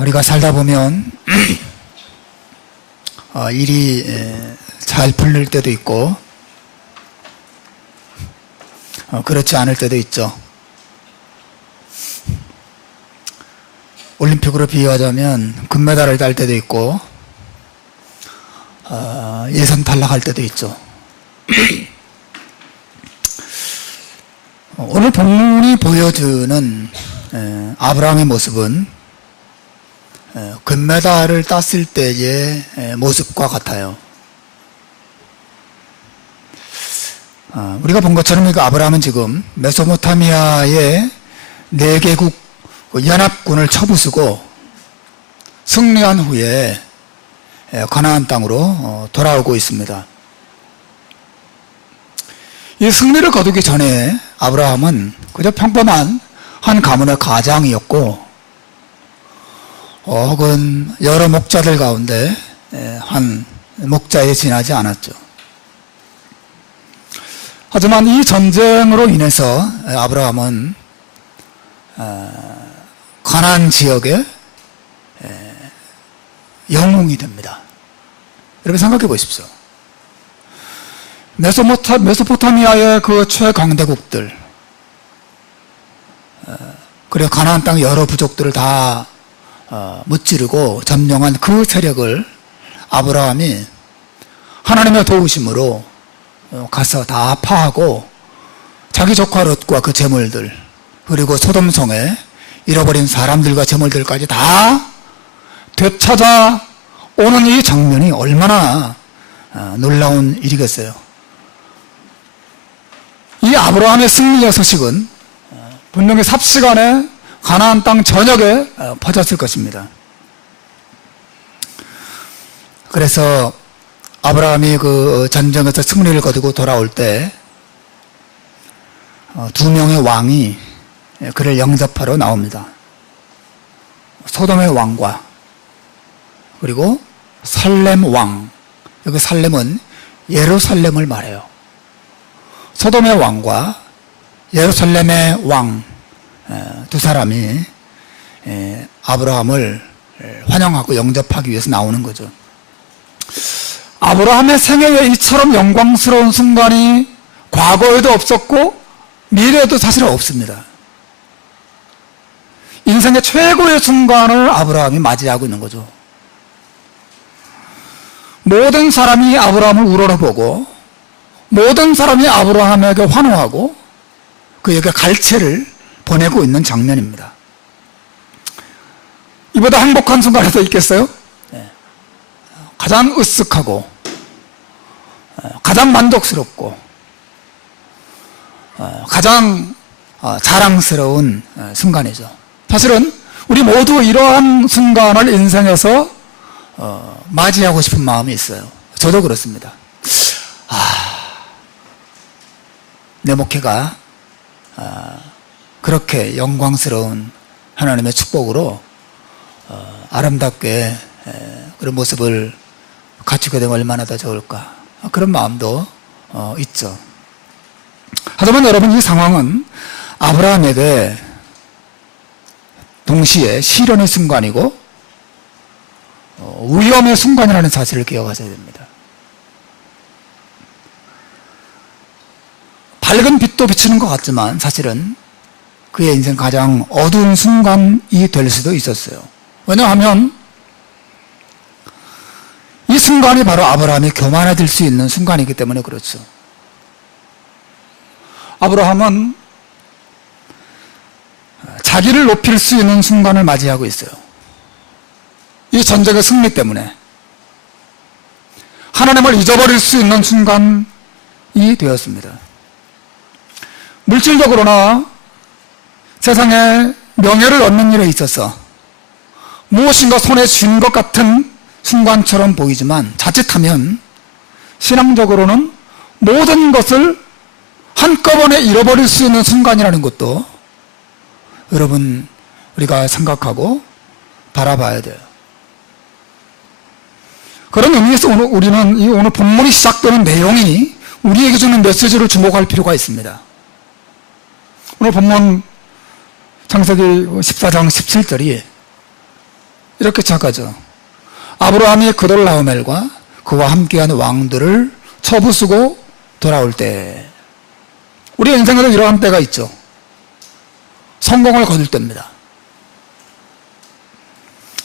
우리가 살다 보면 일이 잘 풀릴 때도 있고 그렇지 않을 때도 있죠. 올림픽으로 비유하자면 금메달을 딸 때도 있고 예선 탈락할 때도 있죠. 오늘 본문이 보여주는 아브라함의 모습은 금메달을 땄을 때의 모습과 같아요. 우리가 본 것처럼 아브라함은 지금 메소포타미아의 4개국 연합군을 쳐부수고 승리한 후에 가나안 땅으로 돌아오고 있습니다. 이 승리를 거두기 전에 아브라함은 그저 평범한 한 가문의 가장이었고 혹은 여러 목자들 가운데 한 목자에 지나지 않았죠. 하지만 이 전쟁으로 인해서 아브라함은 가나안 지역의 영웅이 됩니다. 여러분 생각해 보십시오. 메소포타미아의 그 최강대국들, 그리고 가나안 땅 여러 부족들을 다 무찌르고 점령한 그 세력을 아브라함이 하나님의 도우심으로 가서 다 파하고 자기 조카 롯과 그 재물들, 그리고 소돔성에 잃어버린 사람들과 재물들까지 다 되찾아 오는 이 장면이 얼마나 놀라운 일이겠어요. 이 아브라함의 승리의 소식은 분명히 삽시간에 가나안 땅 전역에 퍼졌을 것입니다. 그래서 아브라함이 그 전쟁에서 승리를 거두고 돌아올 때 2명의 왕이 그를 영접하러 나옵니다. 소돔의 왕과 그리고 살렘 왕, 여기 살렘은 예루살렘을 말해요. 소돔의 왕과 예루살렘의 왕 두 사람이 아브라함을 환영하고 영접하기 위해서 나오는 거죠. 아브라함의 생애에 이처럼 영광스러운 순간이 과거에도 없었고 미래에도 사실 없습니다. 인생의 최고의 순간을 아브라함이 맞이하고 있는 거죠. 모든 사람이 아브라함을 우러러보고 모든 사람이 아브라함에게 환호하고 그에게 갈채를 보내고 있는 장면입니다. 이보다 행복한 순간이 더 있겠어요? 가장 으쓱하고 가장 만족스럽고 가장 자랑스러운 순간이죠. 사실은 우리 모두 이러한 순간을 인생에서 맞이하고 싶은 마음이 있어요. 저도 그렇습니다. 내 목회가 그렇게 영광스러운 하나님의 축복으로 아름답게 그런 모습을 갖추게 되면 얼마나 더 좋을까, 그런 마음도 있죠. 하지만 여러분, 이 상황은 아브라함에게 동시에 시련의 순간이고 위험의 순간이라는 사실을 기억하셔야 됩니다. 밝은 빛도 비치는 것 같지만 사실은 그의 인생 가장 어두운 순간이 될 수도 있었어요. 왜냐하면 이 순간이 바로 아브라함이 교만해질 수 있는 순간이기 때문에 그렇죠. 아브라함은 자기를 높일 수 있는 순간을 맞이하고 있어요. 이 전쟁의 승리 때문에 하나님을 잊어버릴 수 있는 순간이 되었습니다. 물질적으로나 세상에 명예를 얻는 일에 있어서 무엇인가 손에 쥔 것 같은 순간처럼 보이지만 자칫하면 신앙적으로는 모든 것을 한꺼번에 잃어버릴 수 있는 순간이라는 것도 여러분, 우리가 생각하고 바라봐야 돼요. 그런 의미에서 우리는 오늘 본문이 시작되는 내용이 우리에게 주는 메시지를 주목할 필요가 있습니다. 오늘 본문 창세기 14장 17절이 이렇게 시작하죠. 아브라함이 그돌라오멜과 그와 함께한 왕들을 쳐부수고 돌아올 때, 우리 인생에도 이러한 때가 있죠. 성공을 거둘 때입니다.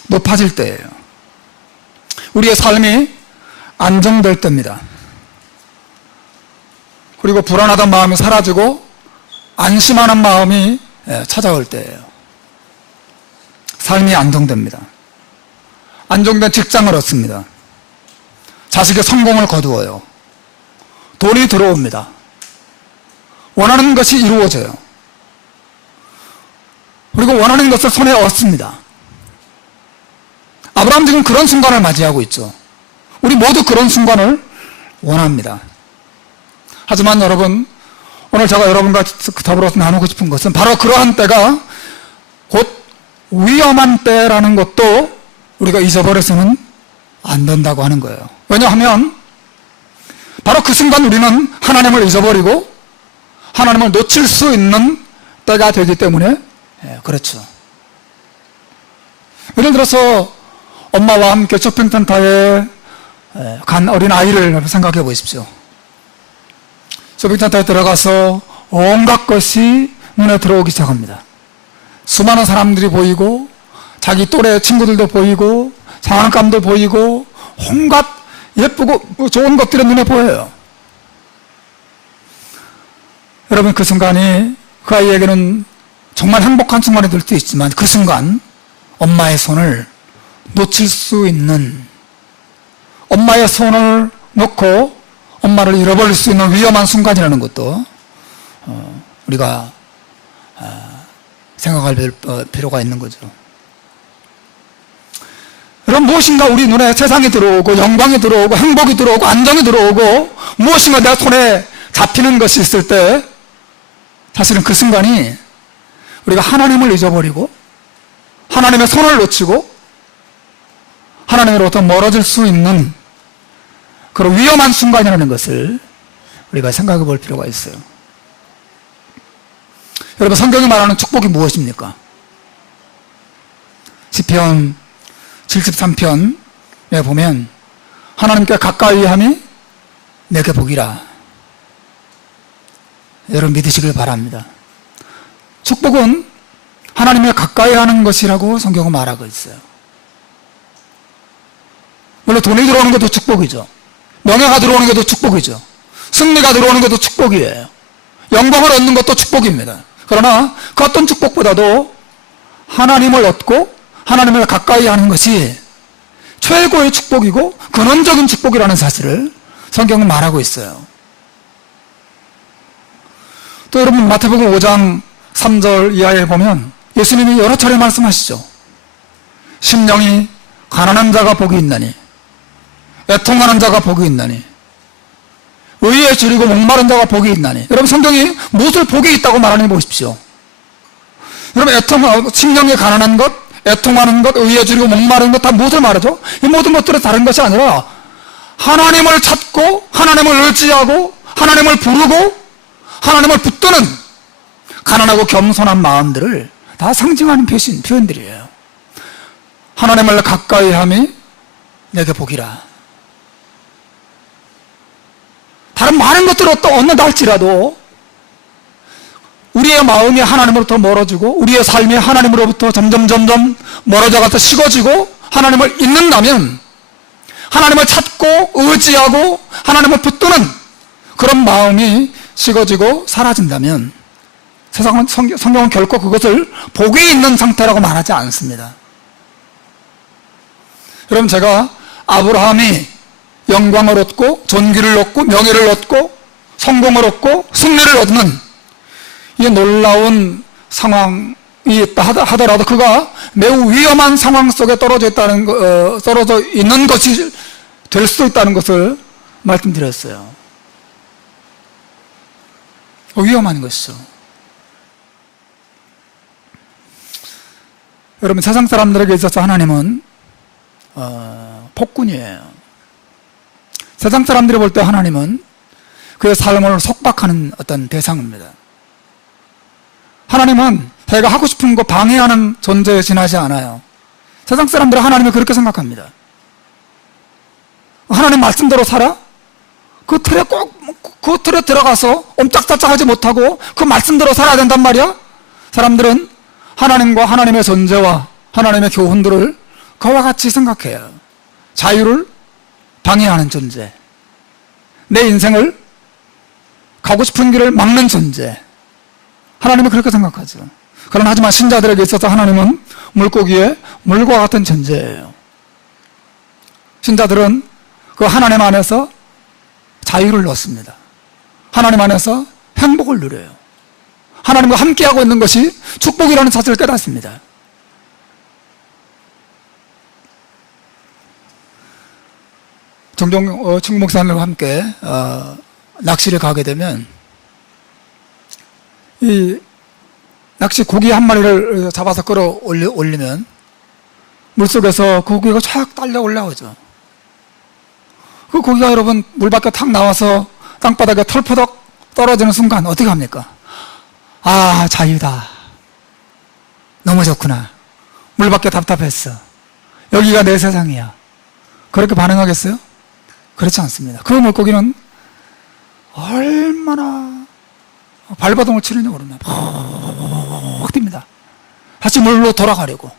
높아질 때예요. 우리의 삶이 안정될 때입니다. 그리고 불안하던 마음이 사라지고 안심하는 마음이 찾아올 때예요. 삶이 안정됩니다. 안정된 직장을 얻습니다. 자식의 성공을 거두어요. 돈이 들어옵니다. 원하는 것이 이루어져요. 그리고 원하는 것을 손에 얻습니다. 아브라함 지금 그런 순간을 맞이하고 있죠. 우리 모두 그런 순간을 원합니다. 하지만 여러분, 오늘 제가 여러분과 더불어서 나누고 싶은 것은 바로 그러한 때가 곧 위험한 때라는 것도 우리가 잊어버려서는 안 된다고 하는 거예요. 왜냐하면 바로 그 순간 우리는 하나님을 잊어버리고 하나님을 놓칠 수 있는 때가 되기 때문에 그렇죠. 예를 들어서 엄마와 함께 쇼핑센터에 간 어린 아이를 생각해 보십시오. 쇼핑센터에 들어가서 온갖 것이 눈에 들어오기 시작합니다. 수많은 사람들이 보이고 자기 또래 친구들도 보이고 장난감도 보이고 온갖 예쁘고 좋은 것들이 눈에 보여요. 여러분, 그 순간이 그 아이에게는 정말 행복한 순간이 될 수 있지만 그 순간 엄마의 손을 놓칠 수 있는, 엄마의 손을 놓고 엄마를 잃어버릴 수 있는 위험한 순간이라는 것도 우리가 생각할 필요가 있는 거죠. 여러분, 무엇인가 우리 눈에 세상이 들어오고 영광이 들어오고 행복이 들어오고 안정이 들어오고 무엇인가 내 손에 잡히는 것이 있을 때 사실은 그 순간이 우리가 하나님을 잊어버리고 하나님의 손을 놓치고 하나님으로부터 멀어질 수 있는 그런 위험한 순간이라는 것을 우리가 생각해 볼 필요가 있어요. 여러분, 성경이 말하는 축복이 무엇입니까? 시편 73편에 보면 하나님께 가까이 함이 내게 복이라. 여러분, 믿으시길 바랍니다. 축복은 하나님에 가까이 하는 것이라고 성경은 말하고 있어요. 물론 돈이 들어오는 것도 축복이죠. 명예가 들어오는 것도 축복이죠. 승리가 들어오는 것도 축복이에요. 영광을 얻는 것도 축복입니다. 그러나 그 어떤 축복보다도 하나님을 얻고 하나님을 가까이 하는 것이 최고의 축복이고 근원적인 축복이라는 사실을 성경은 말하고 있어요. 또 여러분, 마태복음 5장 3절 이하에 보면 예수님이 여러 차례 말씀하시죠. 심령이 가난한 자가 복이 있나니, 애통하는 자가 복이 있나니, 의에 줄이고 목마른 자가 복이 있나니. 여러분, 성경이 무엇을 복이 있다고 말하는지 보십시오. 여러분, 심령이 가난한 것, 애통하는 것, 의에 줄이고 목마른 것 다 무엇을 말하죠? 이 모든 것들은 다른 것이 아니라 하나님을 찾고 하나님을 의지하고 하나님을 부르고 하나님을 붙드는 가난하고 겸손한 마음들을 다 상징하는 표현들이에요. 하나님을 가까이 함이 내게 복이라. 다른 많은 것들을 얻는다 할지라도 우리의 마음이 하나님으로부터 멀어지고 우리의 삶이 하나님으로부터 점점 멀어져가서 식어지고 하나님을 잊는다면, 하나님을 찾고 의지하고 하나님을 붙드는 그런 마음이 식어지고 사라진다면 성경은 결코 그것을 복이 있는 상태라고 말하지 않습니다. 여러분, 제가 아브라함이 영광을 얻고 존귀를 얻고 명예를 얻고 성공을 얻고 승리를 얻는 이 놀라운 상황이 있다 하더라도 그가 매우 위험한 상황 속에 떨어져 있는 것이 될 수 있다는 것을 말씀드렸어요. 위험한 것이죠. 여러분, 세상 사람들에게 있어서 하나님은 폭군이에요. 세상 사람들이 볼 때 하나님은 그의 삶을 속박하는 어떤 대상입니다. 하나님은 자기가 하고 싶은 거 방해하는 존재에 지나지 않아요. 세상 사람들은 하나님을 그렇게 생각합니다. 하나님 말씀대로 살아? 그 틀에 들어가서 옴짝달짝하지 못하고 그 말씀대로 살아야 된단 말이야? 사람들은 하나님과 하나님의 존재와 하나님의 교훈들을 그와 같이 생각해요. 자유를 방해하는 존재, 내 인생을 가고 싶은 길을 막는 존재, 하나님은 그렇게 생각하죠. 그러나 하지만 신자들에게 있어서 하나님은 물고기의 물과 같은 존재예요. 신자들은 그 하나님 안에서 자유를 얻습니다. 하나님 안에서 행복을 누려요. 하나님과 함께하고 있는 것이 축복이라는 사실을 깨닫습니다. 종종 친구 목사님과 함께 낚시를 가게 되면 이 낚시 고기 한 마리를 잡아서 끌어 올리면 물속에서 그 고기가 쫙 딸려 올라오죠. 그 고기가 여러분 물 밖에 탁 나와서 땅바닥에 털퍼덕 떨어지는 순간 어떻게 합니까? 아, 자유다. 너무 좋구나. 물 밖에 답답했어. 여기가 내 세상이야. 그렇게 반응하겠어요? 그렇지 않습니다. 그 물고기는 얼마나 발버둥을 치느냐 모릅니다. 푹 뜁니다. 다시 물로 돌아가려고,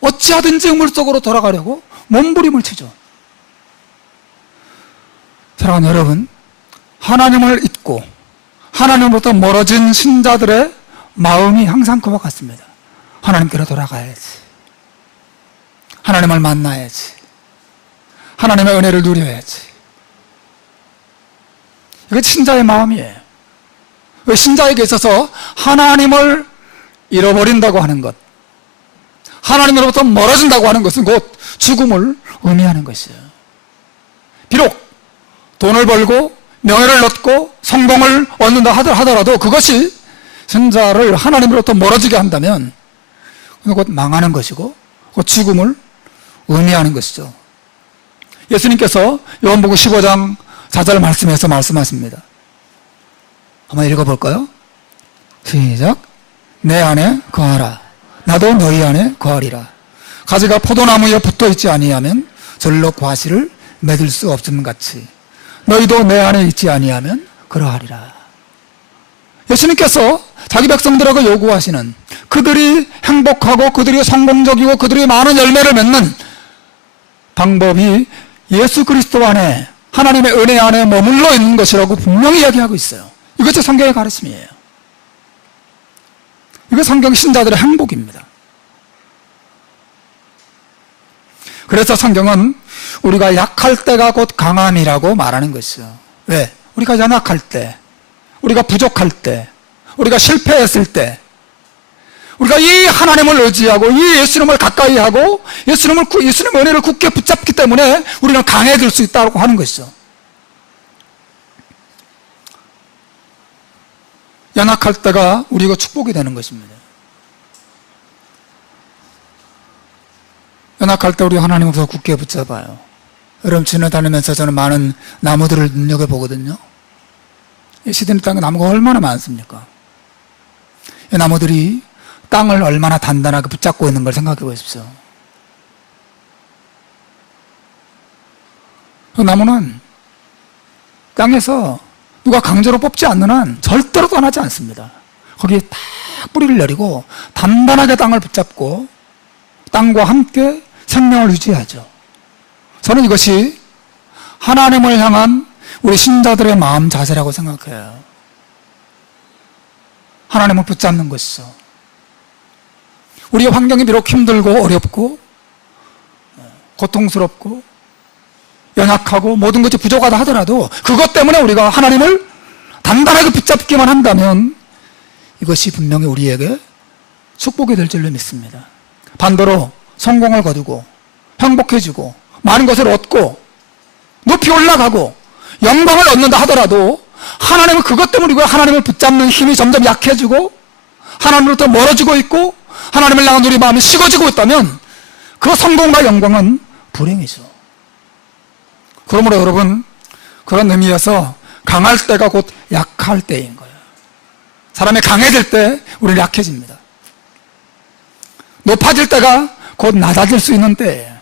어찌하든지 물속으로 돌아가려고 몸부림을 치죠. 사랑하는 여러분, 하나님을 잊고 하나님으로부터 멀어진 신자들의 마음이 항상 그와 같습니다. 하나님께로 돌아가야지, 하나님을 만나야지, 하나님의 은혜를 누려야지. 이게 신자의 마음이에요. 신자에게 있어서 하나님을 잃어버린다고 하는 것, 하나님으로부터 멀어진다고 하는 것은 곧 죽음을 의미하는 것이에요. 비록 돈을 벌고 명예를 얻고 성공을 얻는다 하더라도 그것이 신자를 하나님으로부터 멀어지게 한다면 곧 망하는 것이고 곧 죽음을 의미하는 것이죠. 예수님께서 요한복음 15장 4절 말씀에서 말씀하십니다. 한번 읽어볼까요? 시작. 내 안에 거하라. 나도 너희 안에 거하리라. 가지가 포도나무에 붙어있지 아니하면 절로 과실을 맺을 수 없음 같이 너희도 내 안에 있지 아니하면 그러하리라. 예수님께서 자기 백성들에게 요구하시는, 그들이 행복하고 그들이 성공적이고 그들이 많은 열매를 맺는 방법이 예수 그리스도 안에, 하나님의 은혜 안에 머물러 있는 것이라고 분명히 이야기하고 있어요. 이것이 성경의 가르침이에요. 이게 성경 신자들의 행복입니다. 그래서 성경은 우리가 약할 때가 곧 강함이라고 말하는 것이죠. 왜? 우리가 연약할 때, 우리가 부족할 때, 우리가 실패했을 때, 우리가 이 하나님을 의지하고 이 예수님을 가까이 하고 예수님의 은혜를 굳게 붙잡기 때문에 우리는 강해질 수 있다고 하는 것이죠. 연약할 때가 우리가 축복이 되는 것입니다. 연약할 때 우리 하나님으로부터 굳게 붙잡아요. 여러분, 지나다니면서 저는 많은 나무들을 눈여겨보거든요. 이 시드니 땅에 나무가 얼마나 많습니까? 이 나무들이 땅을 얼마나 단단하게 붙잡고 있는 걸 생각해 보십시오. 그 나무는 땅에서 누가 강제로 뽑지 않는 한 절대로 떠나지 않습니다. 거기에 딱 뿌리를 내리고 단단하게 땅을 붙잡고 땅과 함께 생명을 유지하죠. 저는 이것이 하나님을 향한 우리 신자들의 마음 자세라고 생각해요. 하나님을 붙잡는 것이죠. 우리의 환경이 비록 힘들고 어렵고 고통스럽고 연약하고 모든 것이 부족하다 하더라도 그것 때문에 우리가 하나님을 단단하게 붙잡기만 한다면 이것이 분명히 우리에게 축복이 될 줄로 믿습니다. 반대로 성공을 거두고 행복해지고 많은 것을 얻고 높이 올라가고 영광을 얻는다 하더라도 하나님은 그것 때문에 우리가 하나님을 붙잡는 힘이 점점 약해지고 하나님으로부터 멀어지고 있고 하나님을 향한 우리 마음이 식어지고 있다면 그 성공과 영광은 불행이죠. 그러므로 여러분, 그런 의미에서 강할 때가 곧 약할 때인 거예요. 사람이 강해질 때 우리는 약해집니다. 높아질 때가 곧 낮아질 수 있는 때예요.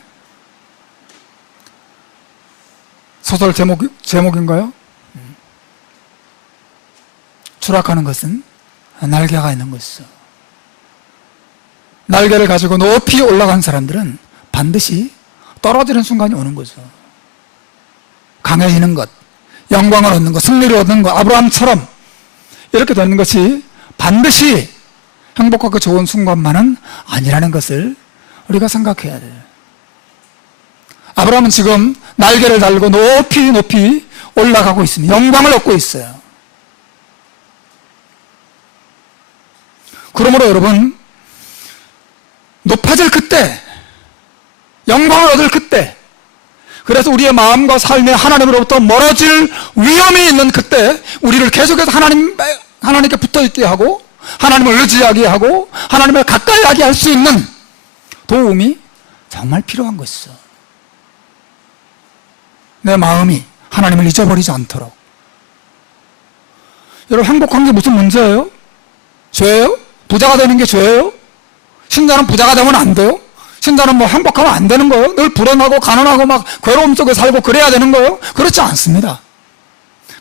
소설 제목인가요? 추락하는 것은 날개가 있는 것이죠. 날개를 가지고 높이 올라간 사람들은 반드시 떨어지는 순간이 오는 거죠. 강해지는 것, 영광을 얻는 것, 승리를 얻는 것, 아브라함처럼 이렇게 되는 것이 반드시 행복하고 좋은 순간만은 아니라는 것을 우리가 생각해야 돼요. 아브라함은 지금 날개를 달고 높이 높이 올라가고 있습니다. 영광을 얻고 있어요. 그러므로 여러분, 높아질 그때, 영광을 얻을 그때, 그래서 우리의 마음과 삶이 하나님으로부터 멀어질 위험이 있는 그때 우리를 계속해서 하나님께 붙어있게 하고 하나님을 의지하게 하고 하나님을 가까이 하게 할 수 있는 도움이 정말 필요한 것이죠. 내 마음이 하나님을 잊어버리지 않도록. 여러분, 행복한 게 무슨 문제예요? 죄예요? 부자가 되는 게 죄예요? 신자는 부자가 되면 안 돼요? 신자는 뭐 행복하면 안 되는 거예요? 늘 불안하고 가난하고 막 괴로움 속에 살고 그래야 되는 거예요? 그렇지 않습니다.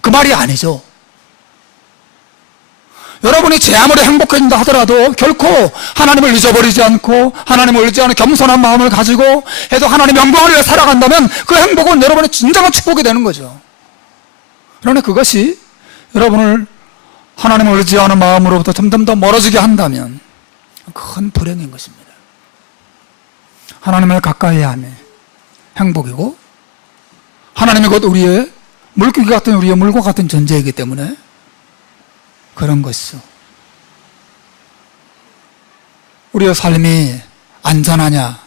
그 말이 아니죠. 여러분이 제 아무리 행복해진다 하더라도 결코 하나님을 잊어버리지 않고 하나님을 의지하는 겸손한 마음을 가지고 해도 하나님의 영광을 위해 살아간다면 그 행복은 여러분의 진정한 축복이 되는 거죠. 그러나 그것이 여러분을 하나님을 의지하는 마음으로부터 점점 더 멀어지게 한다면 큰 불행인 것입니다. 하나님을 가까이 하면 행복이고 하나님이 곧 우리의 물고기 같은 우리의 물과 같은 존재이기 때문에 그런 것이죠. 우리의 삶이 안전하냐,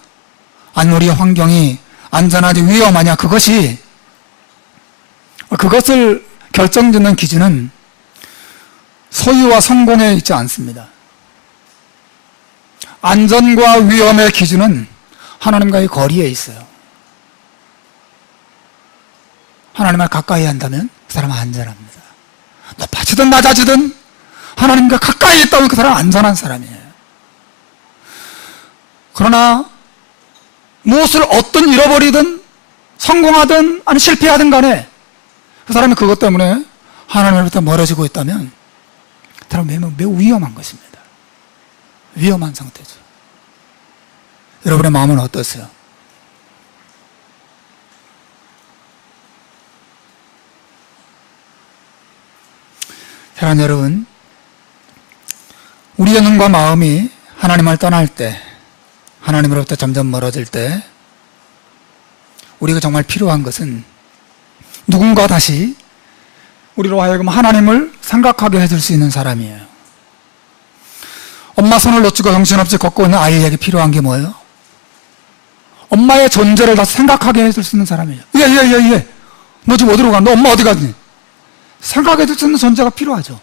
우리의 환경이 안전하지 위험하냐, 그것을 결정짓는 기준은 소유와 성공에 있지 않습니다. 안전과 위험의 기준은 하나님과의 거리에 있어요. 하나님을 가까이 한다면 그 사람은 안전합니다. 높아지든 낮아지든 하나님과 가까이 있다면 그 사람은 안전한 사람이에요. 그러나 무엇을 얻든 잃어버리든 성공하든 아니 실패하든 간에 그 사람이 그것 때문에 하나님으로부터 멀어지고 있다면 그 사람은 매우 위험한 것입니다. 위험한 상태죠. 여러분의 마음은 어떠세요? 사랑하는 여러분, 우리의 눈과 마음이 하나님을 떠날 때, 하나님으로부터 점점 멀어질 때 우리가 정말 필요한 것은 누군가 다시 우리로 하여금 하나님을 생각하게 해줄 수 있는 사람이에요. 엄마 손을 놓치고 정신없이 걷고 있는 아이에게 필요한 게 뭐예요? 엄마의 존재를 다시 생각하게 해줄 수 있는 사람이에요. 얘 너 지금 어디로 가? 너 엄마 어디 갔니? 생각해 줄 수 있는 존재가 필요하죠.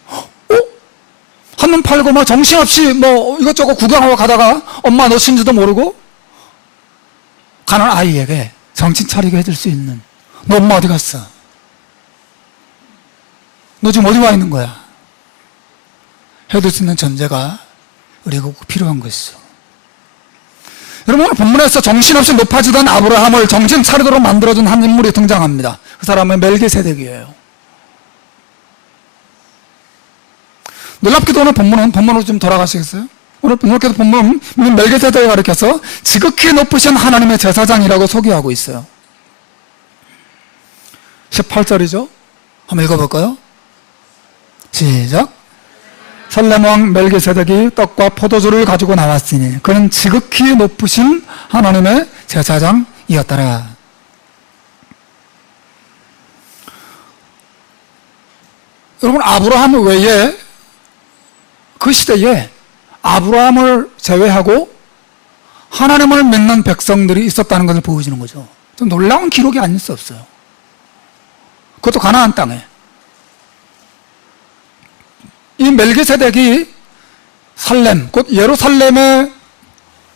한눈 팔고 뭐 정신없이 뭐 이것저것 구경하고 가다가 엄마 너신지도 모르고 가는 아이에게 정신 차리게 해줄 수 있는, 너 엄마 어디 갔어? 너 지금 어디 와 있는 거야? 해줄 수 있는 존재가 우리가 꼭 필요한 것이죠. 여러분, 오늘 본문에서 정신없이 높아지던 아브라함을 정신 차리도록 만들어준 한 인물이 등장합니다. 그 사람은 멜기세덱이에요. 놀랍게도 오늘 본문으로 좀 돌아가시겠어요? 오늘 놀랍게도 본문은 멜기세덱을 가리켜서 지극히 높으신 하나님의 제사장이라고 소개하고 있어요. 18절이죠? 한번 읽어볼까요? 시작. 살렘 왕 멜기세덱이 떡과 포도주를 가지고 나왔으니 그는 지극히 높으신 하나님의 제사장이었더라. 여러분, 아브라함 외에 그 시대에 아브라함을 제외하고 하나님을 믿는 백성들이 있었다는 것을 보여주는 거죠. 좀 놀라운 기록이 아닐 수 없어요. 그것도 가나안 땅에. 이 멜기세덱이 살렘, 곧 예루살렘의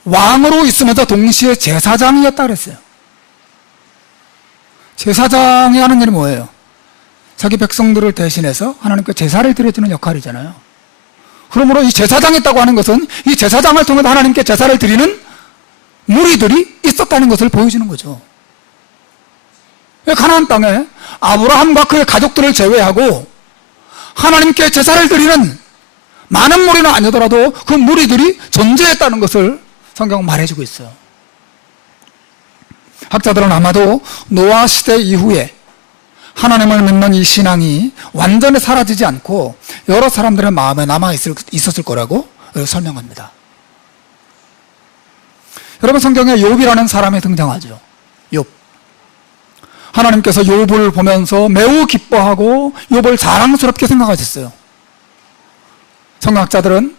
왕으로 있으면서 동시에 제사장이었다 그랬어요. 제사장이 하는 일이 뭐예요? 자기 백성들을 대신해서 하나님께 제사를 드려주는 역할이잖아요. 그러므로 이 제사장이 있다고 하는 것은 이 제사장을 통해 하나님께 제사를 드리는 무리들이 있었다는 것을 보여주는 거죠. 가나안 땅에 아브라함과 그의 가족들을 제외하고 하나님께 제사를 드리는 많은 무리는 아니더라도 그 무리들이 존재했다는 것을 성경은 말해주고 있어요. 학자들은 아마도 노아 시대 이후에 하나님을 믿는 이 신앙이 완전히 사라지지 않고 여러 사람들의 마음에 있었을 거라고 설명합니다. 여러분, 성경에 욥이라는 사람이 등장하죠. 욥. 하나님께서 욥을 보면서 매우 기뻐하고 욥을 자랑스럽게 생각하셨어요. 성경학자들은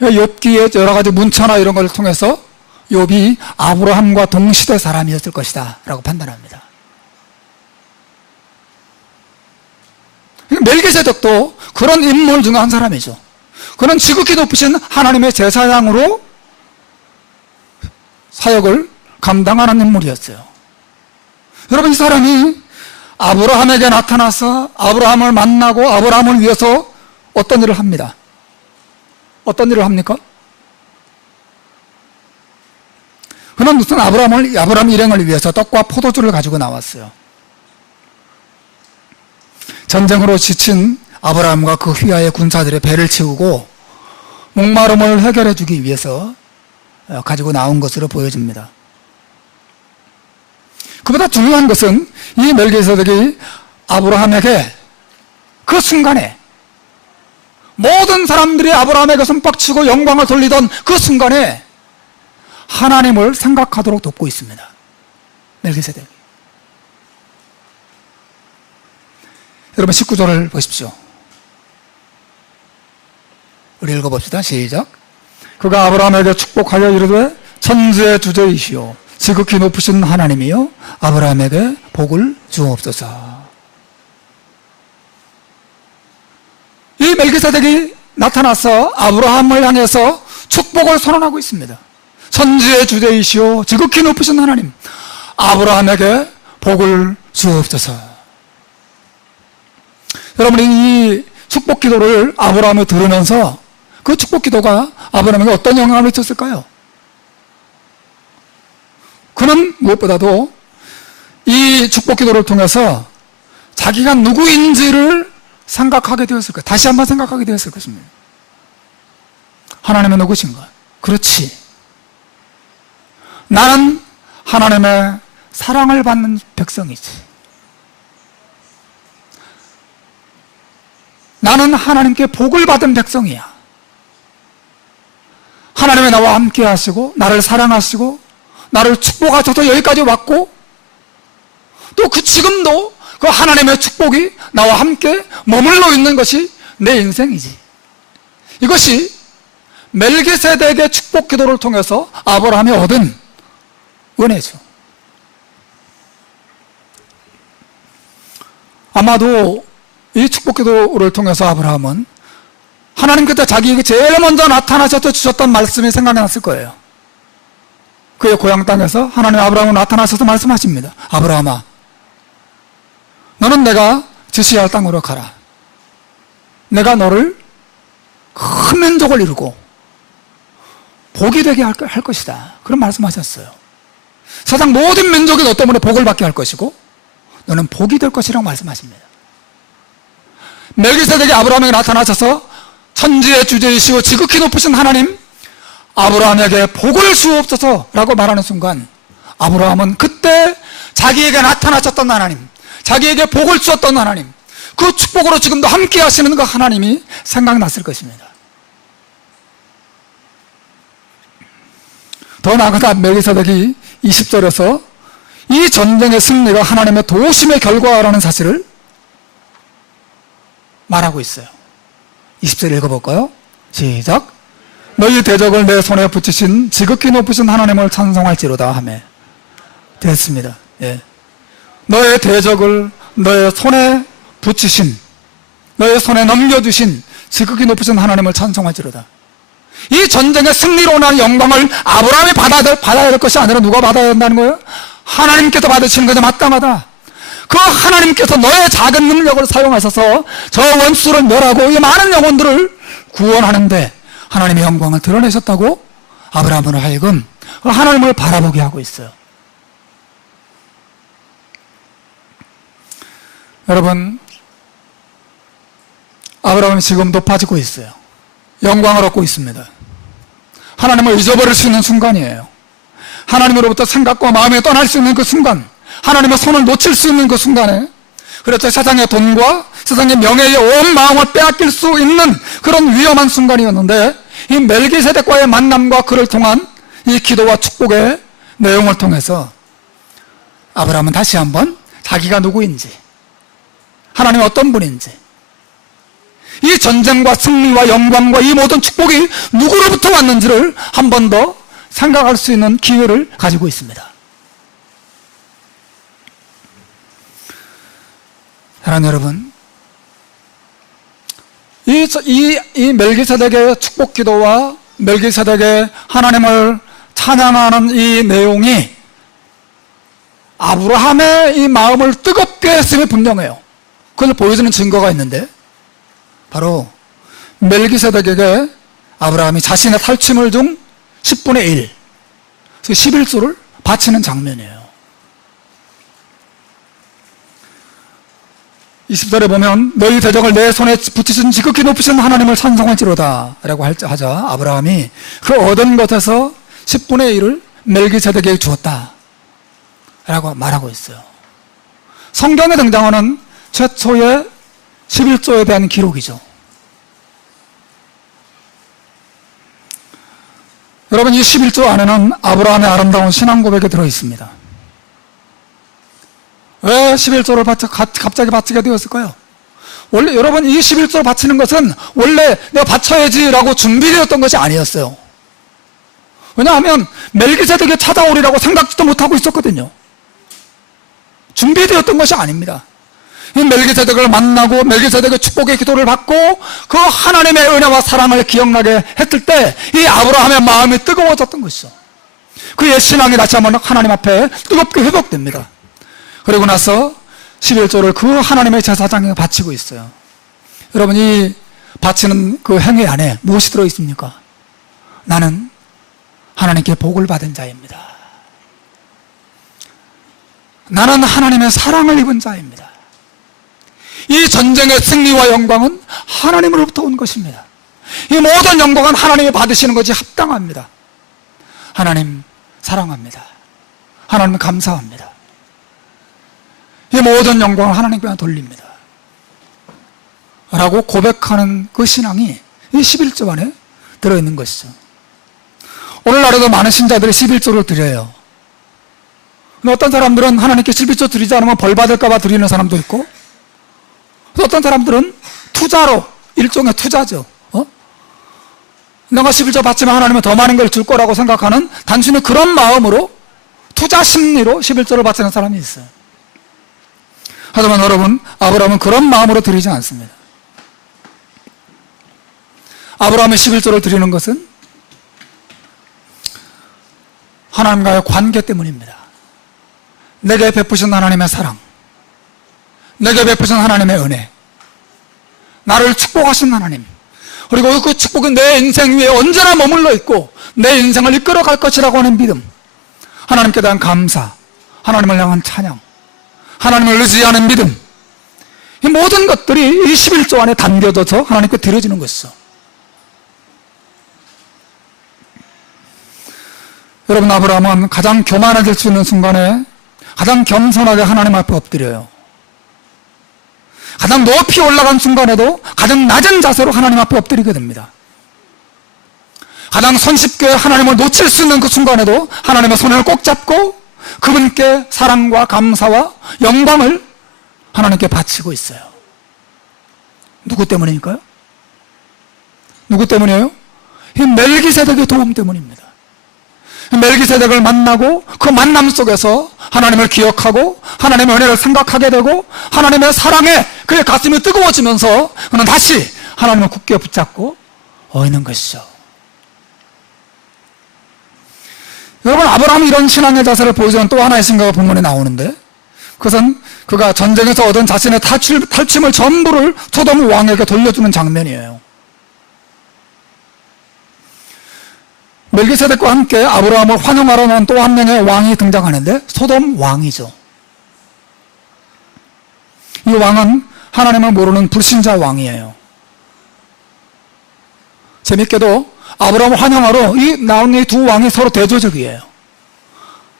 욥기의 여러 가지 문자나 이런 걸 통해서 욥이 아브라함과 동시대 사람이었을 것이다 라고 판단합니다. 멜기세덱도 그런 인물 중 한 사람이죠. 그는 지극히 높으신 하나님의 제사장으로 사역을 감당하는 인물이었어요. 여러분, 이 사람이 아브라함에게 나타나서 아브라함을 만나고 아브라함을 위해서 어떤 일을 합니다. 어떤 일을 합니까? 그는 무슨 아브라함 일행을 위해서 떡과 포도주를 가지고 나왔어요. 전쟁으로 지친 아브라함과 그 휘하의 군사들의 배를 채우고 목마름을 해결해 주기 위해서 가지고 나온 것으로 보여집니다. 그보다 중요한 것은 이 멜기세덱이 아브라함에게 그 순간에 모든 사람들이 아브라함에게 손뼉치고 영광을 돌리던 그 순간에 하나님을 생각하도록 돕고 있습니다. 멜기세덱이. 여러분, 19절을 보십시오. 우리 읽어봅시다. 시작. 그가 아브라함에게 축복하여 이르되 천지의 주제이시오 지극히 높으신 하나님이여 아브라함에게 복을 주옵소서. 이 멜기세덱이 나타나서 아브라함을 향해서 축복을 선언하고 있습니다. 천지의 주제이시오 지극히 높으신 하나님 아브라함에게 복을 주옵소서. 여러분이 이 축복 기도를 아브라함이 들으면서 그 축복 기도가 아브라함에게 어떤 영향을 미쳤을까요? 그는 무엇보다도 이 축복 기도를 통해서 자기가 누구인지를 생각하게 되었을 거예요. 다시 한번 생각하게 되었을 것입니다. 하나님의 누구신가? 그렇지. 나는 하나님의 사랑을 받는 백성이지. 나는 하나님께 복을 받은 백성이야. 하나님의 나와 함께 하시고 나를 사랑하시고 나를 축복하셔서 여기까지 왔고 또 그 지금도 그 하나님의 축복이 나와 함께 머물러 있는 것이 내 인생이지. 이것이 멜기세덱의 축복 기도를 통해서 아브라함이 얻은 은혜죠. 아마도 이 축복 기도를 통해서 아브라함은 하나님께서 자기에게 제일 먼저 나타나셔서 주셨던 말씀이 생각이 났을 거예요. 그의 고향 땅에서 하나님 아브라함은 나타나셔서 말씀하십니다. 아브라함아, 너는 내가 지시해야 할 땅으로 가라. 내가 너를 큰 민족을 이루고 복이 되게 할 것이다. 그런 말씀하셨어요. 세상 모든 민족이 너 때문에 복을 받게 할 것이고 너는 복이 될 것이라고 말씀하십니다. 멜기세덱이 아브라함에게 나타나셔서 천지의 주제이시고 지극히 높으신 하나님 아브라함에게 복을 주옵소서라고 말하는 순간 아브라함은 그때 자기에게 나타나셨던 하나님, 자기에게 복을 주었던 하나님, 그 축복으로 지금도 함께 하시는 그 하나님이 생각났을 것입니다. 더 나아가 멜기세덱이 20절에서 이 전쟁의 승리가 하나님의 도우심의 결과라는 사실을 말하고 있어요. 20절 읽어볼까요? 시작. 너희 대적을 내 손에 붙이신 지극히 높으신 하나님을 찬송할지로다 하며 됐습니다. 예. 너의 대적을 너의 손에 붙이신, 너의 손에 넘겨주신 지극히 높으신 하나님을 찬송할지로다. 이 전쟁의 승리로 난 영광을 아브라함이 받아야 될 것이 아니라 누가 받아야 한다는 거예요? 하나님께서 받으시는 것이 마땅하다. 그 하나님께서 너의 작은 능력을 사용하셔서 저 원수를 멸하고 이 많은 영혼들을 구원하는데 하나님의 영광을 드러내셨다고 아브라함으로 하여금 하나님을 바라보게 하고 있어요. 여러분, 아브라함이 지금 높아지고 있어요. 영광을 얻고 있습니다. 하나님을 잊어버릴 수 있는 순간이에요. 하나님으로부터 생각과 마음이 떠날 수 있는 그 순간, 하나님의 손을 놓칠 수 있는 그 순간에, 그렇죠, 세상의 돈과 세상의 명예의 온 마음을 빼앗길 수 있는 그런 위험한 순간이었는데, 이 멜기세덱과의 만남과 그를 통한 이 기도와 축복의 내용을 통해서 아브라함은 다시 한번 자기가 누구인지, 하나님이 어떤 분인지, 이 전쟁과 승리와 영광과 이 모든 축복이 누구로부터 왔는지를 한 번 더 생각할 수 있는 기회를 가지고 있습니다. 사랑하는 여러분, 이 멜기세덱의 축복 기도와 멜기세덱의 하나님을 찬양하는 이 내용이 아브라함의 이 마음을 뜨겁게 했음이 분명해요. 그걸 보여주는 증거가 있는데, 바로 멜기세덱에게 아브라함이 자신의 탈취물 중 10분의 1, 11조를 바치는 장면이에요. 20절에 보면 너희 대적을 내 손에 붙이신 지극히 높으신 하나님을 찬송할지로다 라고 하자 아브라함이 그 얻은 것에서 10분의 1을 멜기세덱에게 주었다 라고 말하고 있어요. 성경에 등장하는 최초의 11조에 대한 기록이죠. 여러분, 이 11조 안에는 아브라함의 아름다운 신앙 고백이 들어있습니다. 왜 11조를 갑자기 바치게 되었을까요? 원래 여러분, 이 11조를 바치는 것은 원래 내가 바쳐야지 라고 준비되었던 것이 아니었어요. 왜냐하면 멜기세덱이 찾아오리라고 생각지도 못하고 있었거든요. 준비되었던 것이 아닙니다. 이 멜기세덱을 만나고 멜기세덱의 축복의 기도를 받고 그 하나님의 은혜와 사랑을 기억나게 했을 때 이 아브라함의 마음이 뜨거워졌던 것이죠. 그의 신앙이 다시 한번 하나님 앞에 뜨겁게 회복됩니다. 그리고 나서 11조를 그 하나님의 제사장에 바치고 있어요. 여러분, 이 바치는 그 행위 안에 무엇이 들어있습니까? 나는 하나님께 복을 받은 자입니다. 나는 하나님의 사랑을 입은 자입니다. 이 전쟁의 승리와 영광은 하나님으로부터 온 것입니다. 이 모든 영광은 하나님이 받으시는 것이 합당합니다. 하나님 사랑합니다. 하나님 감사합니다. 이 모든 영광을 하나님께 돌립니다. 라고 고백하는 그 신앙이 이 11조 안에 들어있는 것이죠. 오늘날에도 많은 신자들이 11조를 드려요. 어떤 사람들은 하나님께 11조 드리지 않으면 벌 받을까 봐 드리는 사람도 있고, 어떤 사람들은 투자로, 일종의 투자죠. 내가 11조 받지만 하나님은 더 많은 걸 줄 거라고 생각하는 단순히 그런 마음으로, 투자 심리로 11조를 바치는 사람이 있어요. 하지만 여러분, 아브라함은 그런 마음으로 드리지 않습니다. 아브라함의 11조를 드리는 것은 하나님과의 관계 때문입니다. 내게 베푸신 하나님의 사랑, 내게 베푸신 하나님의 은혜, 나를 축복하신 하나님, 그리고 그 축복은 내 인생 위에 언제나 머물러 있고 내 인생을 이끌어갈 것이라고 하는 믿음, 하나님께 대한 감사, 하나님을 향한 찬양, 하나님을 의지하는 믿음, 이 모든 것들이 이 11조 안에 담겨져서 하나님께 드려지는 것이죠. 여러분, 아브라함은 가장 교만해질 수 있는 순간에 가장 겸손하게 하나님 앞에 엎드려요. 가장 높이 올라간 순간에도 가장 낮은 자세로 하나님 앞에 엎드리게 됩니다. 가장 손쉽게 하나님을 놓칠 수 있는 그 순간에도 하나님의 손을 꼭 잡고 그분께 사랑과 감사와 영광을 하나님께 바치고 있어요. 누구 때문일까요? 누구 때문이에요? 이 멜기세덱의 도움 때문입니다. 멜기세덱을 만나고 그 만남 속에서 하나님을 기억하고 하나님의 은혜를 생각하게 되고 하나님의 사랑에 그의 가슴이 뜨거워지면서 그는 다시 하나님을 굳게 붙잡고 어이는 것이죠. 여러분, 아브라함이 이런 신앙의 자세를 보여주는 또 하나의 신가가 본문에 나오는데, 그것은 그가 전쟁에서 얻은 자신의 탈취물 전부를 소돔 왕에게 돌려주는 장면이에요. 멜기세덱과 함께 아브라함을 환영하러 온 또 한 명의 왕이 등장하는데 소돔 왕이죠. 이 왕은 하나님을 모르는 불신자 왕이에요. 재밌게도 아브라함을 환영하러 나온 이 두 왕이 서로 대조적이에요.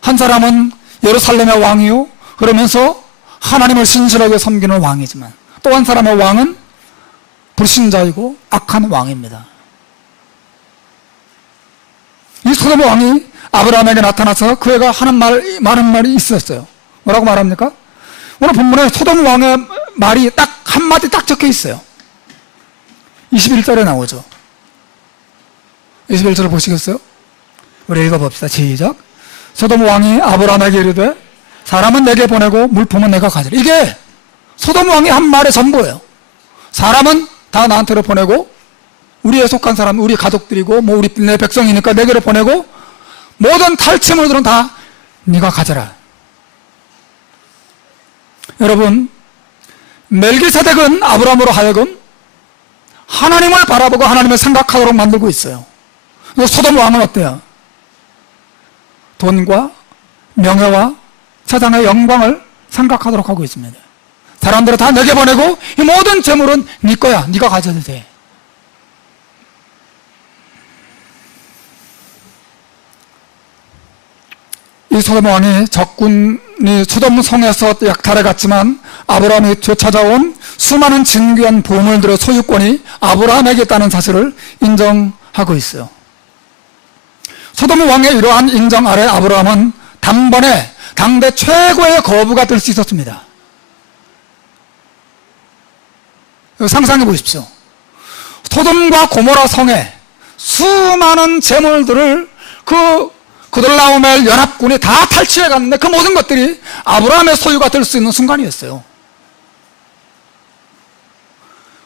한 사람은 예루살렘의 왕이요, 그러면서 하나님을 신실하게 섬기는 왕이지만 또 한 사람의 왕은 불신자이고 악한 왕입니다. 이 소돔 왕이 아브라함에게 나타나서 그 애가 많은 말이 있었어요. 뭐라고 말합니까? 오늘 본문에 소돔 왕의 말이 딱 한마디 딱 적혀 있어요. 21절에 나오죠. 21절을 보시겠어요? 우리 읽어봅시다. 시작. 소돔 왕이 아브라함에게 이르되 사람은 내게 보내고 물품은 내가 가지라. 이게 소돔 왕이 한 말의 전부예요. 사람은 다 나한테로 보내고, 우리에 속한 사람, 우리 가족들이고 뭐 우리 내 백성이니까 내게로 보내고, 모든 탈취물들은 다 네가 가져라. 여러분, 멜기세덱은 아브라함으로 하여금 하나님을 바라보고 하나님을 생각하도록 만들고 있어요. 소돔 왕은 어때요? 돈과 명예와 세상의 영광을 생각하도록 하고 있습니다. 사람들을 다 내게 보내고 이 모든 재물은 네 거야. 네가 가져도 돼. 이 소돔 왕이 적군이 소돔 성에서 약탈해 갔지만 아브라함이 되찾아온 수많은 진귀한 보물들의 소유권이 아브라함에게 있다는 사실을 인정하고 있어요. 소돔 왕의 이러한 인정 아래 아브라함은 단번에 당대 최고의 거부가 될 수 있었습니다. 상상해 보십시오. 소돔과 고모라 성에 수많은 재물들을 그들라오멜 연합군이 다 탈취해 갔는데 그 모든 것들이 아브라함의 소유가 될 수 있는 순간이었어요.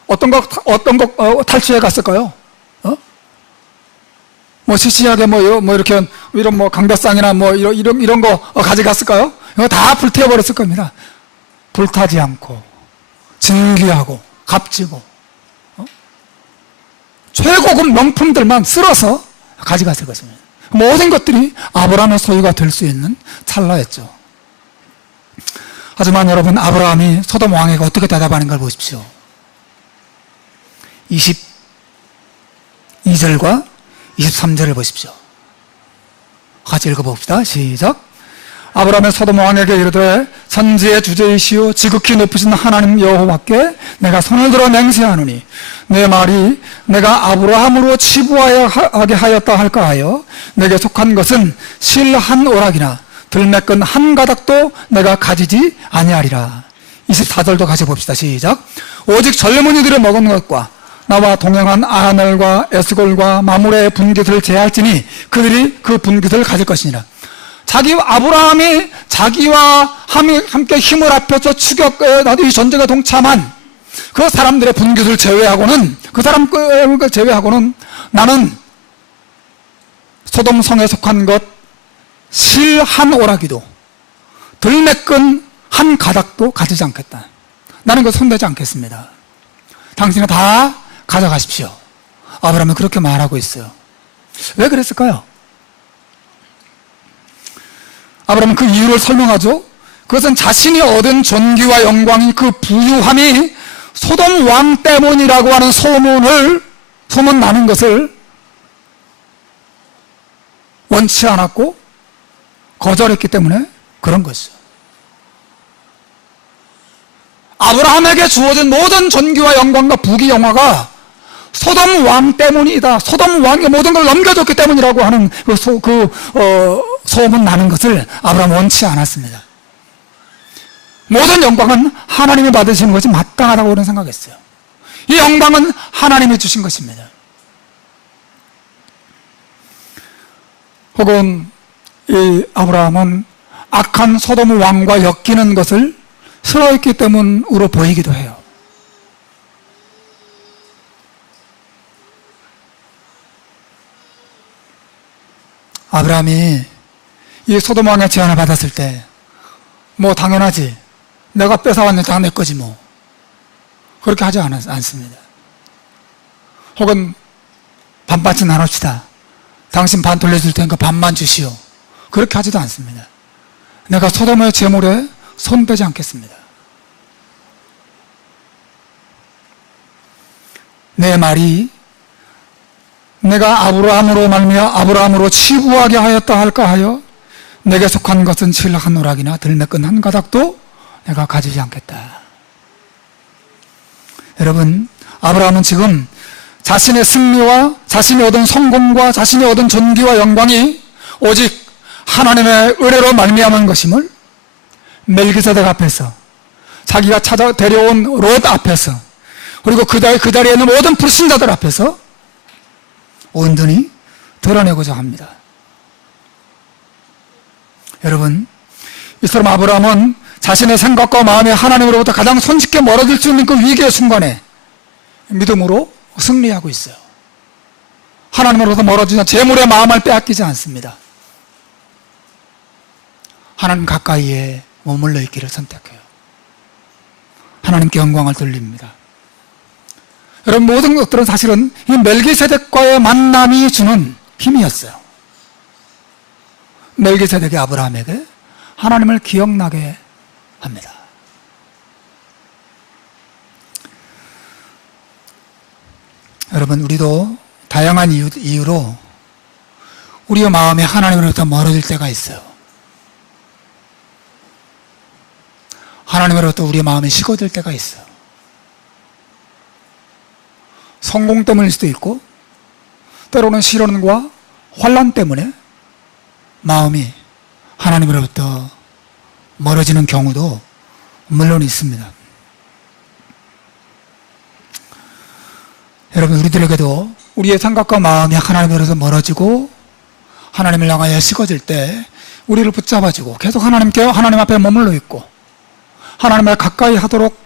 어떤 거 탈취해 갔을까요? 뭐 시시하게 뭐 이렇게 이런 뭐 강대상이나 뭐 이런 거 가져갔을까요? 이거 다 불태워 버렸을 겁니다. 불타지 않고 진귀하고 값지고 최고급 명품들만 쓸어서 가져갔을 것입니다. 모든 것들이 아브라함의 소유가 될 수 있는 찰나였죠. 하지만 여러분, 아브라함이 소돔 왕에게 어떻게 대답하는 걸 보십시오. 22절과 23절을 보십시오. 같이 읽어봅시다. 시작. 아브라함의 소돔 왕에게 이르되 천지의 주제이시오 지극히 높으신 하나님 여호와께 내가 손을 들어 맹세하노니 내 말이 내가 아브라함으로 치부하게 하였다 할까 하여 내게 속한 것은 실 한 오락이나 들매끈 한 가닥도 내가 가지지 아니하리라. 24절도 같이 봅시다. 시작. 오직 젊은이들이 먹은 것과 나와 동행한 아넬과 에스골과 마므레의 분깃을 제할지니 그들이 그 분깃을 가질 것이니라. 아브라함이 자기와 함께 힘을 합해서 이 전쟁에 동참한 그 사람들의 분깃을 제외하고는, 그 사람을 제외하고는 나는 소돔 성에 속한 것 실 한 오라기도 들매끈 한 가닥도 가지지 않겠다. 나는 그거 손대지 않겠습니다. 당신은 다 가져가십시오. 아브라함은 그렇게 말하고 있어요. 왜 그랬을까요? 아브라함은 그 이유를 설명하죠. 그것은 자신이 얻은 존귀와 영광이, 그 부유함이 소돔 왕 때문이라고 하는 소문 나는 것을 원치 않았고 거절했기 때문에 그런 것이죠. 아브라함에게 주어진 모든 존귀와 영광과 부귀 영화가 소돔 왕 때문이다. 소돔 왕이 모든 걸 넘겨줬기 때문이라고 하는 소문 나는 것을 아브라함은 원치 않았습니다. 모든 영광은 하나님이 받으시는 것이 마땅하다고 그런 생각했어요. 이 영광은 하나님이 주신 것입니다. 혹은 이 아브라함은 악한 소돔 왕과 엮이는 것을 싫어했기 때문으로 보이기도 해요. 아브라함이 이 소돔 왕의 제안을 받았을 때 뭐 당연하지, 내가 뺏어왔는데 다 내 거지 뭐, 그렇게 하지 않습니다. 혹은 반반씩 나눕시다, 당신 반 돌려줄 테니까 반만 주시오. 그렇게 하지도 않습니다. 내가 소돔의 재물에 손대지 않겠습니다. 내 말이 내가 아브라함으로 치부하게 하였다 할까 하여 내게 속한 것은 칠한 오락이나 들매끈 한 가닥도 내가 가지지 않겠다. 여러분, 아브라함은 지금 자신의 승리와 자신이 얻은 성공과 자신이 얻은 존귀와 영광이 오직 하나님의 은혜로 말미암은 것임을 멜기세덱 앞에서, 자기가 데려온 롯 앞에서, 그리고 그 자리에 있는 모든 불신자들 앞에서 온전히 드러내고자 합니다. 여러분, 이 사람 아브라함은 자신의 생각과 마음이 하나님으로부터 가장 손쉽게 멀어질 수 있는 그 위기의 순간에 믿음으로 승리하고 있어요. 하나님으로부터 멀어지는 재물의 마음을 빼앗기지 않습니다. 하나님 가까이에 머물러 있기를 선택해요. 하나님께 영광을 돌립니다. 여러분, 모든 것들은 사실은 이 멜기세덱과의 만남이 주는 힘이었어요. 멜기세덱이 아브라함에게 하나님을 기억나게 합니다. 여러분, 우리도 다양한 이유로 우리의 마음이 하나님으로부터 멀어질 때가 있어요. 하나님으로부터 우리의 마음이 식어질 때가 있어요. 성공 때문일 수도 있고, 때로는 시련과 환난 때문에 마음이 하나님으로부터 멀어지는 경우도 물론 있습니다. 여러분, 우리들에게도 우리의 생각과 마음이 하나님으로부터 멀어지고 하나님을 향하여 식어질 때 우리를 붙잡아주고 계속 하나님 앞에 머물러 있고 하나님을 가까이 하도록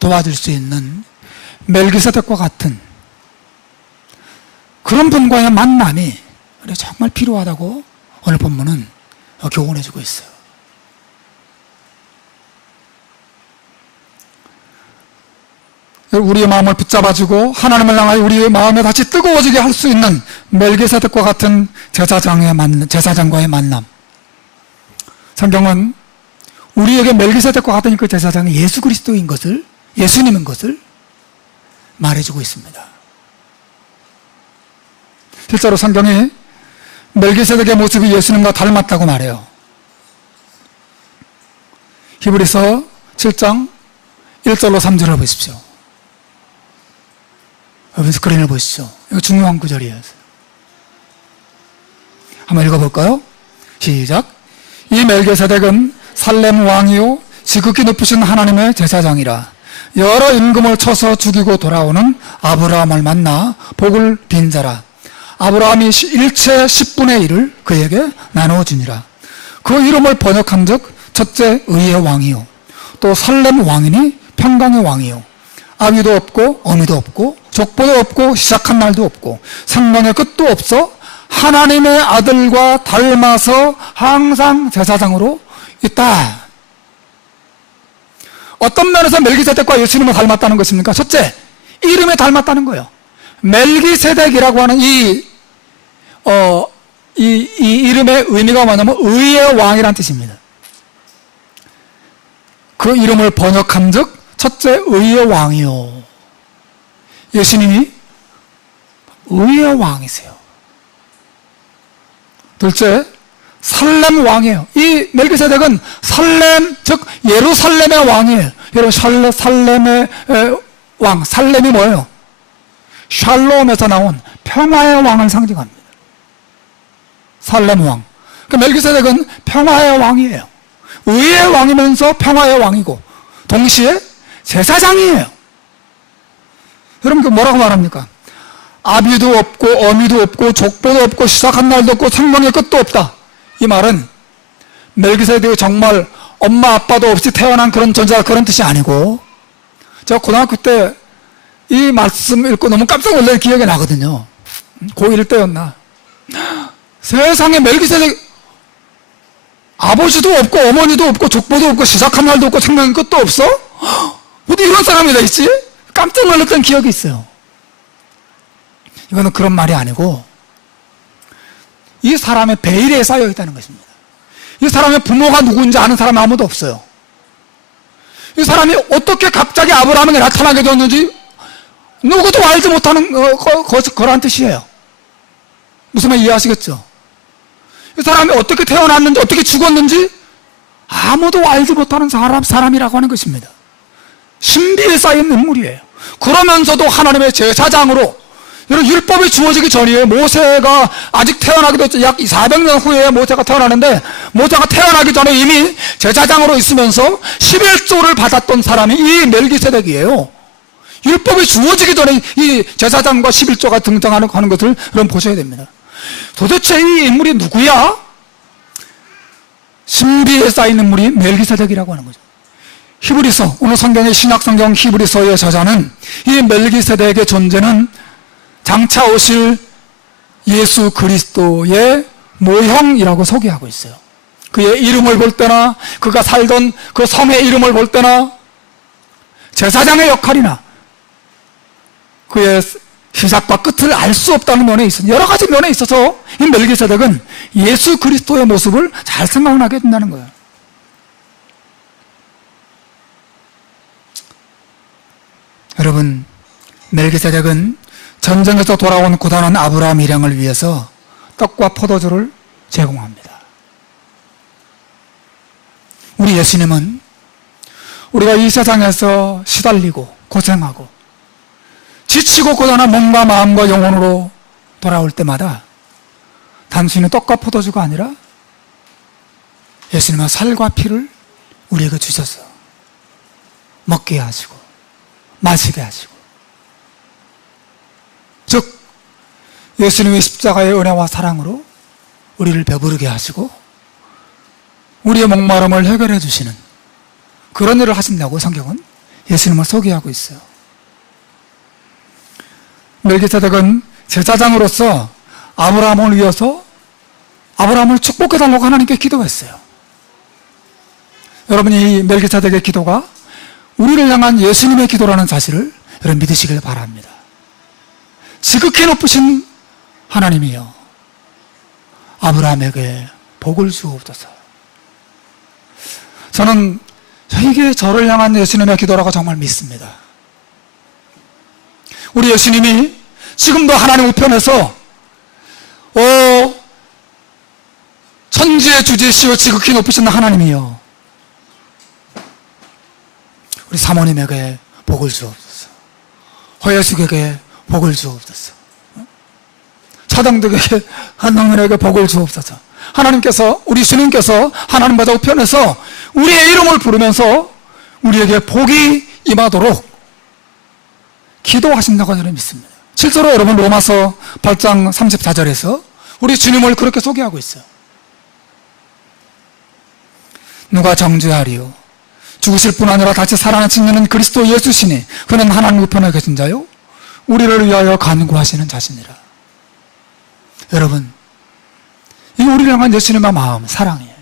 도와줄 수 있는 멜기세덱과 같은 그런 분과의 만남이 정말 필요하다고 오늘 본문은 교훈해주고 있어요. 우리의 마음을 붙잡아주고 하나님을 향하여 우리의 마음에 다시 뜨거워지게 할 수 있는 멜기세덱과 같은 제사장과의 만남. 성경은 우리에게 멜기세덱과 같은 그 제사장이 예수 그리스도인 것을, 예수님인 것을 말해주고 있습니다. 실제로 성경이 멜기세덱의 모습이 예수님과 닮았다고 말해요. 히브리서 7장 1절로 3절을 보십시오. 여러분 스크린을 보시죠. 이거 중요한 구절이에요. 한번 읽어볼까요? 시작. 이 멜기세덱은 살렘 왕이요 지극히 높으신 하나님의 제사장이라. 여러 임금을 쳐서 죽이고 돌아오는 아브라함을 만나 복을 빈 자라. 아브라함이 일체 10분의 1을 그에게 나누어주니라. 그 이름을 번역한 즉 첫째 의의 왕이요 또 살렘 왕이니 평강의 왕이요 아비도 없고 어미도 없고 족보도 없고 시작한 날도 없고 생명의 끝도 없어 하나님의 아들과 닮아서 항상 제사장으로 있다. 어떤 면에서 멜기세덱과 예수님을 닮았다는 것입니까? 첫째, 이름에 닮았다는 거예요. 멜기세덱이라고 하는 이 이름의 의미가 뭐냐면 의의 왕이라는 뜻입니다. 그 이름을 번역한 즉 첫째 의의 왕이요. 예수님이 의의 왕이세요. 둘째, 살렘 왕이에요. 이 멜기세덱은 살렘, 즉 예루살렘의 왕이에요. 여러분, 살렘의 왕, 살렘이 뭐예요? 샬롬에서 나온 평화의 왕을 상징합니다. 살렘 왕. 그 멜기세덱은 평화의 왕이에요. 의의 왕이면서 평화의 왕이고 동시에 제사장이에요. 여러분, 그 뭐라고 말합니까? 아비도 없고 어미도 없고 족보도 없고 시작한 날도 없고 생명의 끝도 없다. 이 말은 멜기세덱이 정말 엄마 아빠도 없이 태어난 그런 존재가 그런 뜻이 아니고, 제가 고등학교 때 이 말씀 읽고 너무 깜짝 놀란 기억이 나거든요. 고1 때였나. 세상에 멜기세덱 아버지도 없고 어머니도 없고 족보도 없고 시작한 날도 없고 생명의 끝도 없어? 어디 이런 사람이 다 있지? 깜짝 놀랐던 기억이 있어요. 이거는 그런 말이 아니고 이 사람의 베일에 쌓여 있다는 것입니다. 이 사람의 부모가 누구인지 아는 사람이 아무도 없어요. 이 사람이 어떻게 갑자기 아브라함에게 나타나게 되었는지 누구도 알지 못하는 거란 뜻이에요. 무슨 말 이해하시겠죠? 이 사람이 어떻게 태어났는지 어떻게 죽었는지 아무도 알지 못하는 사람이라고 하는 것입니다. 신비에 쌓인 인물이에요. 그러면서도 하나님의 제사장으로, 이런 율법이 주어지기 전이에요. 모세가 아직 태어나기도 약 400년 후에 모세가 태어나는데, 모세가 태어나기 전에 이미 제사장으로 있으면서 11조를 받았던 사람이 이 멜기세덱이에요. 율법이 주어지기 전에 이 제사장과 11조가 등장하는 것을 여러분 보셔야 됩니다. 도대체 이 인물이 누구야? 신비에 쌓인 인물이 멜기세덱이라고 하는 거죠. 히브리서, 오늘 성경의 신약성경 히브리서의 저자는 이 멜기세덱의 존재는 장차 오실 예수 그리스도의 모형이라고 소개하고 있어요. 그의 이름을 볼 때나 그가 살던 그 성의 이름을 볼 때나 제사장의 역할이나 그의 시작과 끝을 알 수 없다는 면에 있어서, 여러 가지 면에 있어서 이 멜기세덱은 예수 그리스도의 모습을 잘 생각나게 된다는 거예요. 여러분, 멜기세덱은 전쟁에서 돌아온 고단한 아브라함 일행을 위해서 떡과 포도주를 제공합니다. 우리 예수님은 우리가 이 세상에서 시달리고 고생하고 지치고 고단한 몸과 마음과 영혼으로 돌아올 때마다 단순히 떡과 포도주가 아니라 예수님은 살과 피를 우리에게 주셔서 먹게 하시고 마시게 하시고, 즉 예수님의 십자가의 은혜와 사랑으로 우리를 배부르게 하시고 우리의 목마름을 해결해 주시는 그런 일을 하신다고 성경은 예수님을 소개하고 있어요. 멜기세덱은 제사장으로서 아브라함을 위해서 아브라함을 축복해달라고 하나님께 기도했어요. 여러분이 이 멜기세덱의 기도가 우리를 향한 예수님의 기도라는 사실을 여러분 믿으시길 바랍니다. 지극히 높으신 하나님이여, 아브라함에게 복을 주옵소서. 저는 이게 저를 향한 예수님의 기도라고 정말 믿습니다. 우리 예수님이 지금도 하나님 우편에서 천지의 주지시오 지극히 높으신 하나님이여, 우리 사모님에게 복을 주옵소서, 허예숙에게 복을 주옵소서, 차당득에게 한동민에게 복을 주옵소서. 하나님께서, 우리 주님께서 하나님보다 우편에서 우리의 이름을 부르면서 우리에게 복이 임하도록 기도하신다고 저는 믿습니다. 실제로 여러분 로마서 8장 34절에서 우리 주님을 그렇게 소개하고 있어요. 누가 정죄하리요? 죽으실 뿐 아니라 다시 살아나신 이는 그리스도 예수시니 그는 하나님 우편에 계신 자요 우리를 위하여 간구하시는 자시니라. 여러분, 이 우리를 향한 예수님의 마음, 사랑이에요.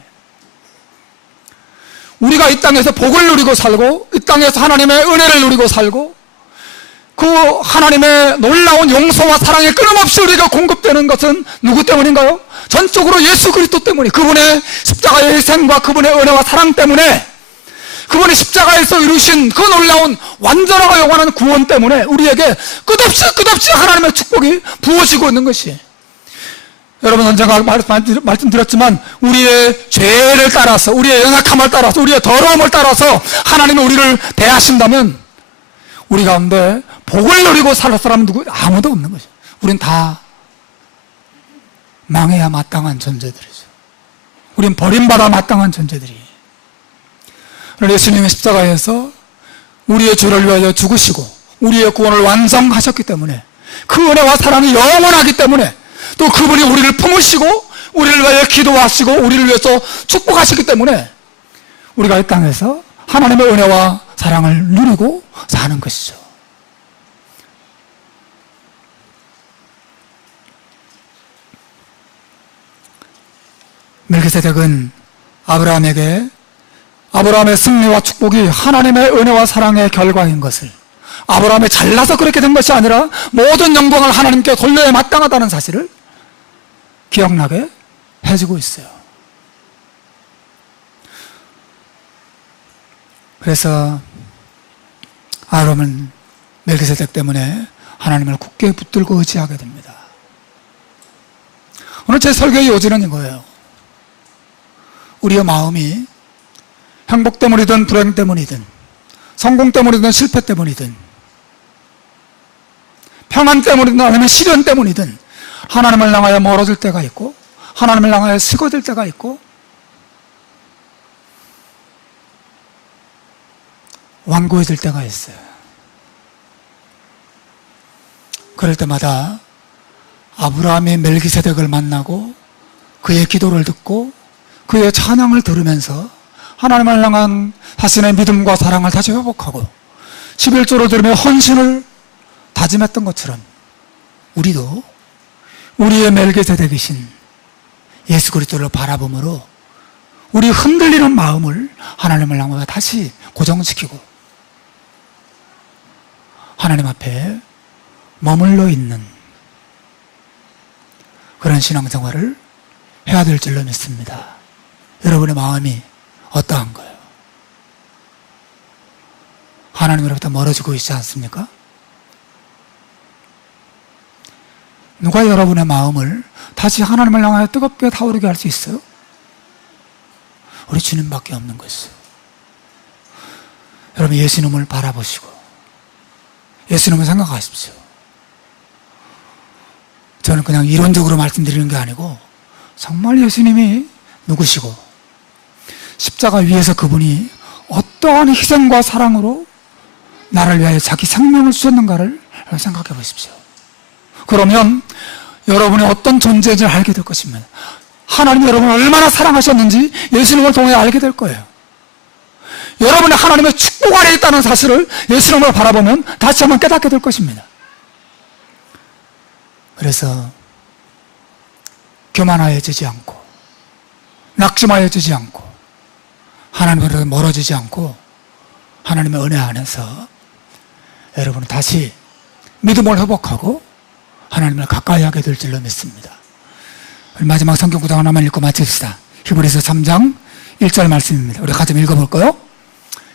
우리가 이 땅에서 복을 누리고 살고 이 땅에서 하나님의 은혜를 누리고 살고 그 하나님의 놀라운 용서와 사랑이 끊임없이 우리가 공급되는 것은 누구 때문인가요? 전적으로 예수 그리스도 때문에, 그분의 십자가의 희생과 그분의 은혜와 사랑 때문에, 그분의 십자가에서 이루신 그 놀라운 완전하고 영원한 구원 때문에 우리에게 끝없이 하나님의 축복이 부어지고 있는 것이에요. 여러분, 언젠가 말씀드렸지만 우리의 죄를 따라서, 우리의 연약함을 따라서, 우리의 더러움을 따라서 하나님이 우리를 대하신다면 우리 가운데 복을 누리고 살 사람은 아무도 없는 것이에요. 우린 다 망해야 마땅한 존재들이죠. 우린 버림받아 마땅한 존재들이에요. 예수님의 십자가에서 우리의 죄를 위하여 죽으시고 우리의 구원을 완성하셨기 때문에, 그 은혜와 사랑이 영원하기 때문에, 또 그분이 우리를 품으시고 우리를 위하여 기도하시고 우리를 위해서 축복하시기 때문에 우리가 이 땅에서 하나님의 은혜와 사랑을 누리고 사는 것이죠. 멜기세덱은 아브라함의 승리와 축복이 하나님의 은혜와 사랑의 결과인 것을, 아브라함이 잘나서 그렇게 된 것이 아니라 모든 영광을 하나님께 돌려야 마땅하다는 사실을 기억나게 해주고 있어요. 그래서 아브라함은 멜기세덱 때문에 하나님을 굳게 붙들고 의지하게 됩니다. 오늘 제 설교의 요지는 이거예요. 우리의 마음이 행복 때문이든 불행 때문이든 성공 때문이든 실패 때문이든 평안 때문이든 아니면 시련 때문이든 하나님을 향하여 멀어질 때가 있고 하나님을 향하여 식어질 때가 있고 완고해질 때가 있어요. 그럴 때마다 아브라함이 멜기세덱을 만나고 그의 기도를 듣고 그의 찬양을 들으면서 하나님을 향한 자신의 믿음과 사랑을 다시 회복하고 11조를 들으며 헌신을 다짐했던 것처럼 우리도 우리의 멜기세덱이신 예수 그리스도를 바라봄으로 우리 흔들리는 마음을 하나님을 향하여 다시 고정시키고 하나님 앞에 머물러 있는 그런 신앙생활을 해야 될 줄로 믿습니다. 여러분의 마음이 어떠한가요? 하나님으로부터 멀어지고 있지 않습니까? 누가 여러분의 마음을 다시 하나님을 향하여 뜨겁게 타오르게 할 수 있어요? 우리 주님밖에 없는 것이에요. 여러분 예수님을 바라보시고 예수님을 생각하십시오. 저는 그냥 이론적으로 말씀드리는 게 아니고 정말 예수님이 누구시고 십자가 위에서 그분이 어떠한 희생과 사랑으로 나를 위하여 자기 생명을 주셨는가를 생각해 보십시오. 그러면 여러분이 어떤 존재인지를 알게 될 것입니다. 하나님이 여러분을 얼마나 사랑하셨는지 예수님을 통해 알게 될 거예요. 여러분이 하나님의 축복 안에 있다는 사실을 예수님을 바라보면 다시 한번 깨닫게 될 것입니다. 그래서 교만하여지지 않고 낙심하여지지 않고 하나님으로부터 멀어지지 않고 하나님의 은혜 안에서 여러분은 다시 믿음을 회복하고 하나님을 가까이 하게 될 줄로 믿습니다. 마지막 성경 구절 하나만 읽고 마칩시다. 히브리서 3장 1절 말씀입니다. 우리 같이 읽어볼까요?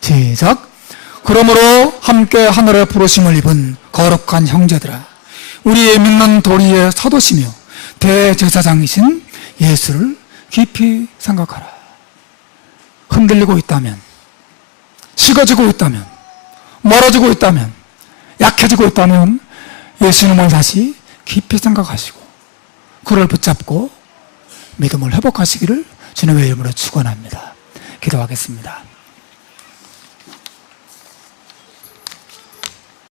시작. 그러므로 함께 하늘의 부르심을 입은 거룩한 형제들아, 우리의 믿는 도리에 서도시며 대제사장이신 예수를 깊이 생각하라. 흔들리고 있다면, 식어지고 있다면, 멀어지고 있다면, 약해지고 있다면 예수님을 다시 깊이 생각하시고 그를 붙잡고 믿음을 회복하시기를 주님의 이름으로 축원합니다. 기도하겠습니다.